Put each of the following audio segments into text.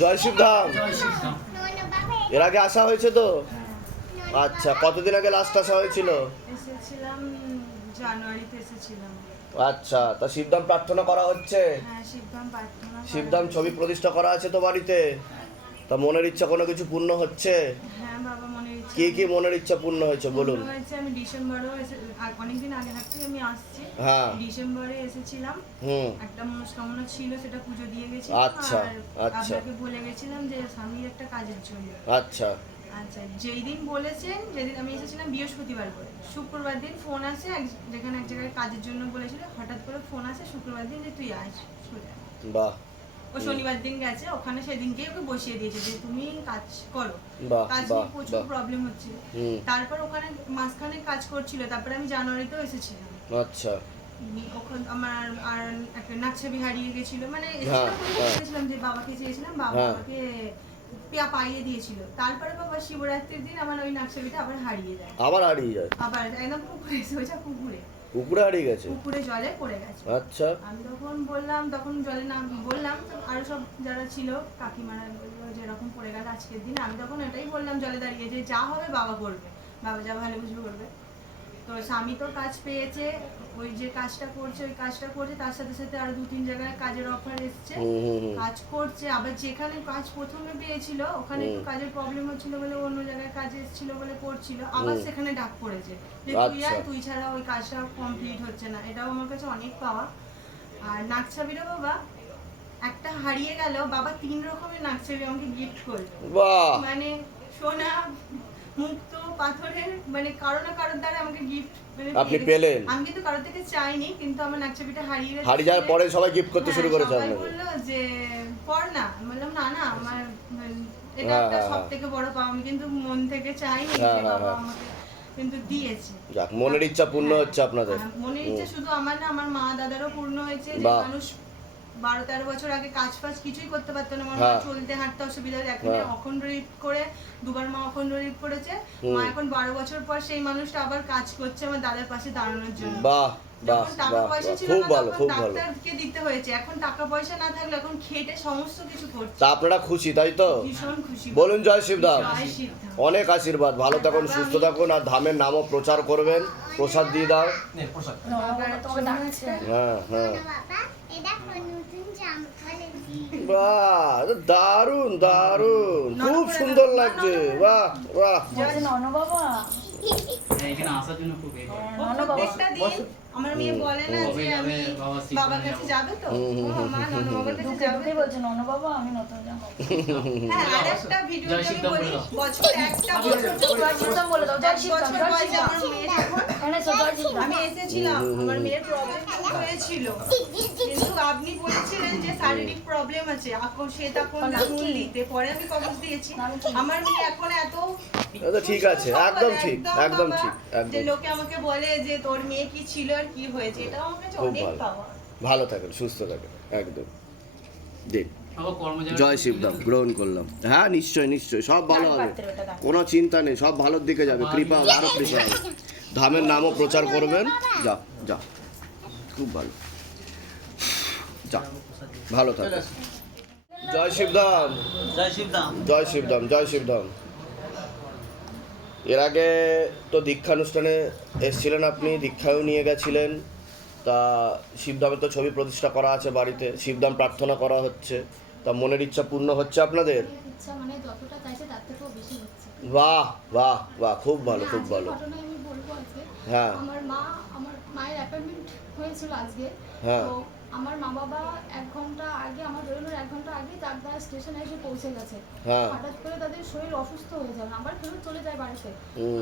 জয় শিবধাম। জয় এর আগে আসা হয়েছে তো? আচ্ছা কতদিন আগে লাস্ট আসা হয়েছিল? আচ্ছা তা শিবধাম প্রার্থনা করা হচ্ছে? হ্যাঁ শিবধাম প্রার্থনা করা শিবধাম ছবি প্রতিষ্ঠা করা আছে তো বাড়িতে? তা মনের ইচ্ছা কোনো কিছু পূর্ণ হচ্ছে? হ্যাঁ বাবা কি কি মনের ইচ্ছা পূর্ণ হয়েছে বলুন। হয়েছে আমি ডিসেম্বরেও অনেকদিন আগে থাকতে আমি আসছি। হ্যাঁ। ডিসেম্বরে এসেছিলাম। হুম। একটা মনস্কামনা ছিল সেটা পুজো দিয়ে গেছি আচ্ছা, আচ্ছা। আপনাকে বলে গেছিলাম যে স্বামীর একটা কাজের জন্য। আচ্ছা। আচ্ছা যেই দিন বলেছেন যেদিন আমি এসেছিলাম বৃহস্পতিবার করে। শুক্রবার দিন ফোন আসে যেখানে এক জায়গায় কাজের জন্য বলেছিল হঠাৎ করে ফোন আসে শুক্রবার দিন যে তুই আস। বাহ। ও শনিবার দিন গেছে ওখানে সেদিনকেই ওকে বসিয়ে দিয়েছে যে তুমি কাজ করো। বাহ কাজ নিয়ে প্রচুর প্রবলেম তারপর ওখানে মাঝখানে কাজ করছিল তারপরে আমি জানুয়ারিতেও এসেছিলাম। আচ্ছা। ওখান আমার আর একটা গেছিল। মানে হ্যাঁ, এসেছিলাম হ্যাঁ। যে বাবাকে চেয়েছিলাম বাবা হ্যাঁ। আমাকে পেয়া পাইয়ে দিয়েছিল। তারপরে বাবা শিবরাত্রির দিন আমার ওই নাকছাবিটা আবার হারিয়ে যায়। আবার হারিয়ে যায়? আবার একদম পুকুরে সোজা পুকুরে। পুকুরে হারিয়ে গেছে? পুকুরে জলে পড়ে গেছে। আচ্ছা। আমি তখন বললাম তখন জলে নাম বললাম আরও সব যারা ছিল কাকিমারা বলল যে পড়ে গেল আজকের দিন আমি তখন এটাই বললাম জলে দাঁড়িয়ে যে যা হবে বাবা করবে বাবা যা ভালো বুঝবে করবে। তো স্বামী তো কাজ পেয়েছে ওই যে কাজটা করছে ওই কাজটা করছে তার সাথে সাথে আরও দু তিন জায়গায় কাজের অফার এসছে কাজ করছে আবার যেখানে কাজ প্রথমে পেয়েছিল ওখানে একটু কাজের প্রবলেম হচ্ছিল বলে অন্য জায়গায় কাজ এসেছিল বলে করছিল আবার সেখানে ডাক পড়েছে যে তুই আচ্ছা। আয় তুই ছাড়া ওই কাজটা কমপ্লিট হচ্ছে না। এটাও আমার কাছে অনেক পাওয়া। আর নাকছাবিরও বাবা একটা হারিয়ে গেল বাবা তিন রকমের নাকছাবি আমাকে গিফট করল। বাহ! মানে সোনা মুক্ত পাথরের মানে কারও না কারোর দ্বারা আমাকে গিফট আপনি পেলেন? আমি কিন্তু কারোর থেকে চাইনি কিন্তু আমার নাকছাবিটা হারিয়ে গেছে। হারিয়ে যাওয়ার পরে সবাই গিফট করতে শুরু হ্যাঁ, করেছে সবাই আপনাকে বলল যে পড় না। বললাম না না আমার মানে, এটা হ্যাঁ, একটা হ্যাঁ, সব হ্যাঁ। থেকে বড় পাওয়া। আমি কিন্তু মন থেকে চাইনি হ্যাঁ, যে হ্যাঁ, বাবা হ্যাঁ। আমাকে কিন্তু দিয়েছে। যাক মনের ইচ্ছা পূর্ণ হ্যাঁ, হচ্ছে আপনাদের। হ্যাঁ, মনের ইচ্ছে শুধু আমার না আমার মা দাদারও পূর্ণ হয়েছে। যে মানুষ বারো তেরো বছর আগে কাজ ফাজ কিছুই করতে পারতো না। আমার মা হ্যাঁ। চলতে হাঁটতে অসুবিধা হতো এখন। অখণ্ড রিপ করে দুবার মা অখণ্ড রিপ করেছে। মা এখন বারো বছর পর সেই মানুষটা আবার কাজ করছে আমার দাদার পাশে দাঁড়ানোর জন্য। বাহ। যখন টাকা পয়সা। ছিল খুব ভালো খুব ভালো। ডাক্তারকে দিতে হয়েছে। এখন টাকা পয়সা না থাকলে এখন খেটে সমস্ত কিছু করছে। তা আপনারা খুশি তাই তো? ভীষণ খুশি। বলুন জয় শিবধাম অনেক আশীর্বাদ। ভালো থাকুন সুস্থ থাকুন আর ধামের নামও প্রচার করবেন। প্রসাদ দিয়ে দাও। হ্যাঁ হ্যাঁ। বাবা এটা নতুন জামা কাপড় বাহ দারুণ দারুণ। খুব সুন্দর লাগছে। বাহ বাহ। বাবা। হ্যাঁ, এখানে আসার জন্য খুব প্রত্যেকটা দিন আমার মেয়ে বলে না যে আমি বাবা বাবার কাছে যাবে তো? হুম, হুম, ও মা নন কাছে যাবে বলছে নন আমি নতুন জামা হ্যাঁ আরেকটা ভিডিও আমি বলি বছর একটা বছর জয় বলে দাও জয় এক শিবধাম বছর জয় বয়সে শিবধাম আমার মেয়ে যখন এখানে এসো, জয় আমি এসেছিলাম আমার মেয়ের প্রবলেম হয়েছিল। কিন্তু আপনি বলেছিলেন যে শারীরিক প্রবলেম আছে। এখন সে তখন? ফুল দিতে পরে আমি কবজ দিয়েছি। আমার মেয়ে এখন এত ঠিক আছে। একদম ঠিক একদম ঠিক যে লোকে আমাকে বলে যে তোর মেয়ে কি ছিল আর কি হয়েছে এটা আমার কাছে খুব অনেক ভালো। পাওয়া ভালো থাকেন সুস্থ থাকেন একদম। কর্মজায়গা জয় শিবধাম গ্রহণ করলাম। হ্যাঁ নিশ্চয় নিশ্চয় সব ভালো হবে। কোনো চিন্তা নেই সব ভালোর দিকে যাবে। কৃপা হবে, আরও কৃপা হবে। ধামের নামও প্রচার করবেন। যা যা। খুব ভালো। যা ভালো থাকো জয় শিবধাম জয় শিবধাম জয় শিবধাম জয় শিবধাম এর আগে তো দীক্ষানুষ্ঠানে এসেছিলেন আপনি দীক্ষাও নিয়ে গেছিলেন। তা শিবধামের তো ছবি প্রতিষ্ঠা করা আছে বাড়িতে শিবধাম প্রার্থনা করা হচ্ছে। তা মনের ইচ্ছা পূর্ণ হচ্ছে আপনাদের? মানে বাহ বাহ বাহ খুব ভালো খুব ভালো। হ্যাঁ। আমার মা আমার মায়ের অ্যাপয়েন্টমেন্ট হয়েছিল আজকে। হ্যাঁ। আমার মা বাবা এক ঘণ্টা আগে আমার বেরোনোর এক ঘণ্টা আগে চাকদা স্টেশনে এসে পৌঁছে গেছে। হ্যাঁ। হঠাৎ করে তাদের শরীর অসুস্থ হয়ে যায় আবার ফেরত চলে যায় বাড়িতে।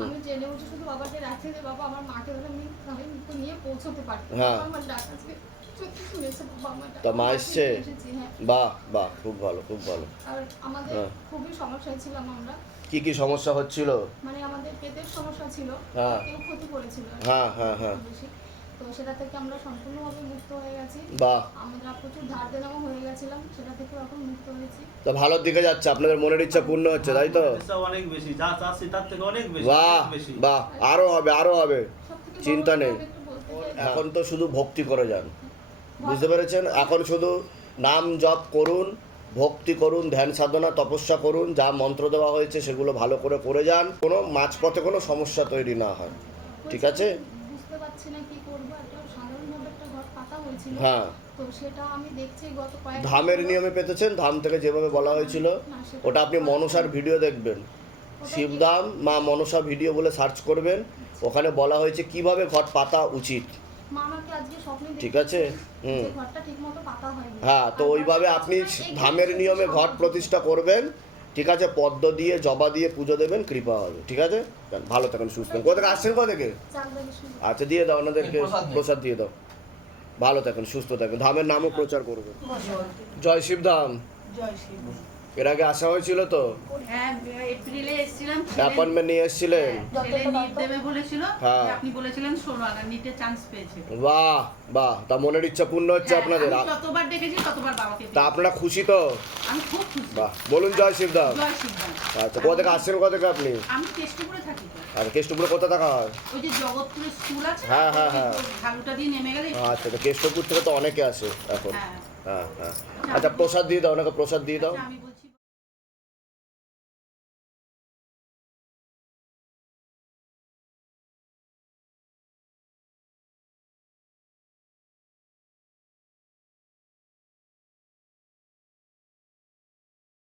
আমি জেনে বুঝে শুধু বাবাকে রাখছি যে বাবা আমার মাকে ধরে আমি আমি নিয়ে পৌঁছতে পারি হ্যাঁ। আমার আমার। তা মা এসছে? হ্যাঁ। বাহ বাহ খুব ভালো খুব ভালো। আর আমাদের। খুবই সমস্যায় ছিলাম আমরা। কি কি সমস্যা হচ্ছিল? মানে আমাদের পেটের সমস্যা ছিল। হ্যাঁ। ক্ষতি করেছিল। হ্যাঁ হ্যাঁ হ্যাঁ। তো সেটা থেকে আমরা সম্পূর্ণভাবে মুক্ত হয়ে গেছি। বাহ। আমরা প্রচুর ধার দেনাও হয়ে গেছিলাম সেটা থেকে এখন মুক্ত হয়েছি। তা ভালোর দিকে যাচ্ছে আপনাদের মনের ইচ্ছা পূর্ণ হচ্ছে তাই তো? অনেক বেশি যা চাচ্ছি তার থেকে অনেক বেশি বাহ বাহ আরও হবে আরও হবে। চিন্তা নেই। এখন তো শুধু ভক্তি করে যান। বুঝতে পেরেছেন? এখন শুধু নাম জপ করুন ভক্তি করুন ধ্যান সাধনা তপস্যা করুন যা মন্ত্র দেওয়া হয়েছে সেগুলো ভালো করে করে যান। কোনো মাঝপথে কোনো সমস্যা তৈরি না হয়। ঠিক আছে? বুঝতে পারছি না কি করব। একটা সাধারণভাবে একটা ঘর পাতা হয়েছিল। হ্যাঁ। তো সেটা আমি দেখছি গত কয়েক ধামের নিয়মে পেতেছেন ধাম থেকে যেভাবে বলা হয়েছিল। ওটা আপনি মনসার ভিডিও দেখবেন। শিবধাম মা মনসা ভিডিও বলে সার্চ করবেন। ওখানে বলা হয়েছে কীভাবে ঘট পাতা উচিত। ঠিক আছে? হুম। হ্যাঁ তো ওইভাবে আপনি ধামের নিয়মে ঘট প্রতিষ্ঠা করবেন। ঠিক আছে পদ্ম দিয়ে জবা দিয়ে পুজো দেবেন কৃপা হবে। ঠিক আছে? ভালো থাকেন সুস্থ থাকেন। কোথা থেকে আসছেন কোথা থেকে? আচ্ছা দিয়ে দাও ওনাদেরকে প্রসাদ দিয়ে দাও। ভালো থাকেন সুস্থ থাকেন। ধামের নামও প্রচার করবেন। জয় শিবধাম। জয় শিব এর আগে আসা হয়েছিল তো? হ্যাঁ এপ্রিলে এসেছিলাম অ্যাপয়েন্টমেন্ট নিয়ে এসেছিলেন? ছেলে নিট দেবে বলেছিল হ্যাঁ। যে আপনি বলেছিলেন ষোলো আনা নিটে চান্স পেয়েছে। বাহ বাহ তা মনের ইচ্ছা পূর্ণ হচ্ছে হ্যাঁ, আপনাদের। আমি যতবার ডেকেছি ততবার বাবাকে তা। আপনারা খুশি তো? আমি খুব খুশি। বাহ বলুন জয় শিবধাম জয় আচ্ছা কোথা থেকে আসছেন কোথা থেকে আপনি? আমি কেষ্টপুরে থাকি আর কেষ্টপুরে কোথা থাকা হয়? ওই যে জগৎপুরের স্কুল আছে হ্যাঁ, হ্যাঁ, হ্যাঁ। ঝাড়ুটা দিয়ে নেমে গেলে আচ্ছা তো কেষ্টপুর থেকে তো অনেকে আসে এখন। হ্যাঁ। হ্যাঁ হ্যাঁ আচ্ছা প্রসাদ দিয়ে দাও ওনাকে প্রসাদ দিয়ে দাও। আচ্ছা, বলছি